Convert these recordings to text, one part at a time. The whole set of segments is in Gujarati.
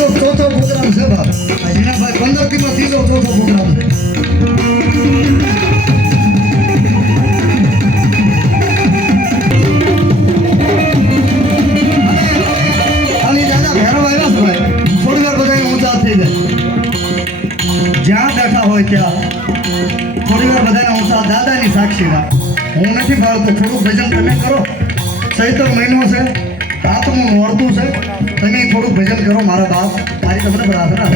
ત્રીજો ચોથો પ્રોગ્રામ છે બાપ આ પંદર દીમાં ત્રીજો ચોથો પ્રોગ્રામ છે. જાય. બેઠા હોય ત્યાં. થોડી વાર બધાના ઊંચા. દાદાની સાક્ષી રાખ હું નથી ભાવતો થોડું ભજન તમે કરો. ચૈત્ર મહિનો છે. આત્મનું નોરતું છે. તમે થોડું ભજન કરો મારા બાપ. મારી તમને પ્રાર્થના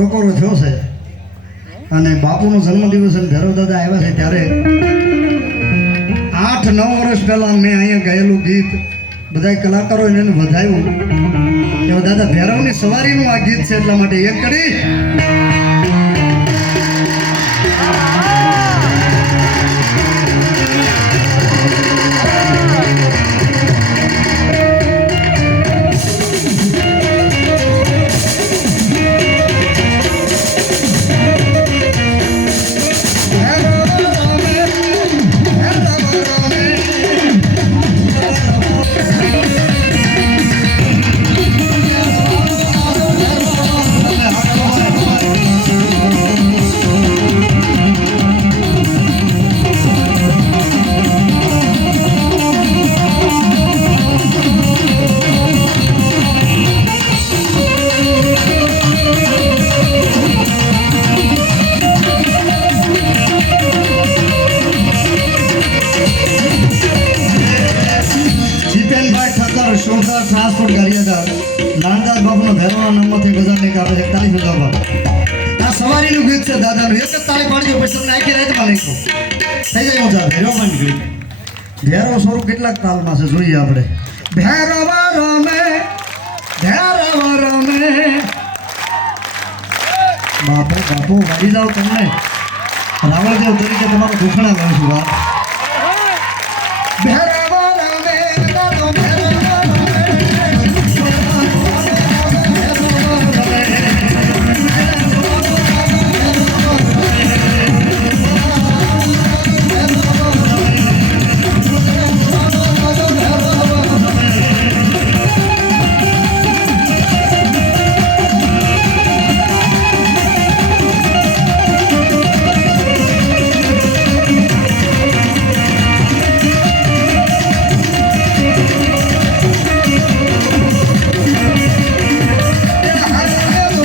ટકોરો થયો છે. અને બાપુનો જન્મદિવસ અને ભૈરવ દાદા આવ્યા છે ત્યારે આઠ, નવ વર્ષ પહેલાં મેં અહીંયા ગાયેલું ગીત. બધા કલાકારો એને વધાયું એવા દાદા ભૈરવની સવારીનું આ ગીત છે એટલા માટે એક કરી. ઠક્કર શોધા ટ્રાન્સપોર્ટ ગારિયાદાર નાનદાસ બાપુનો ભૈરવના નંબરથી બજારની કાપે છે એકતાલીસ હજાર આ સવારીનું ગીત છે દાદાનું. એક જ તાળી પાડજો, પછી તમને આખી રાતમાં લખો. થઈ જાય ભેરો ભૈરવમાં નીકળી ભૈરવ સ્વરૂપ કેટલાક તાલમાં છે, જોઈએ આપણે. ભૈરવ રમે ભૈરવ રમે બાપુ બાપુ વળી જાઓ તમને. રાવણદેવ તરીકે તમારો દુખણા લઉં છું બાપ ભૈરવ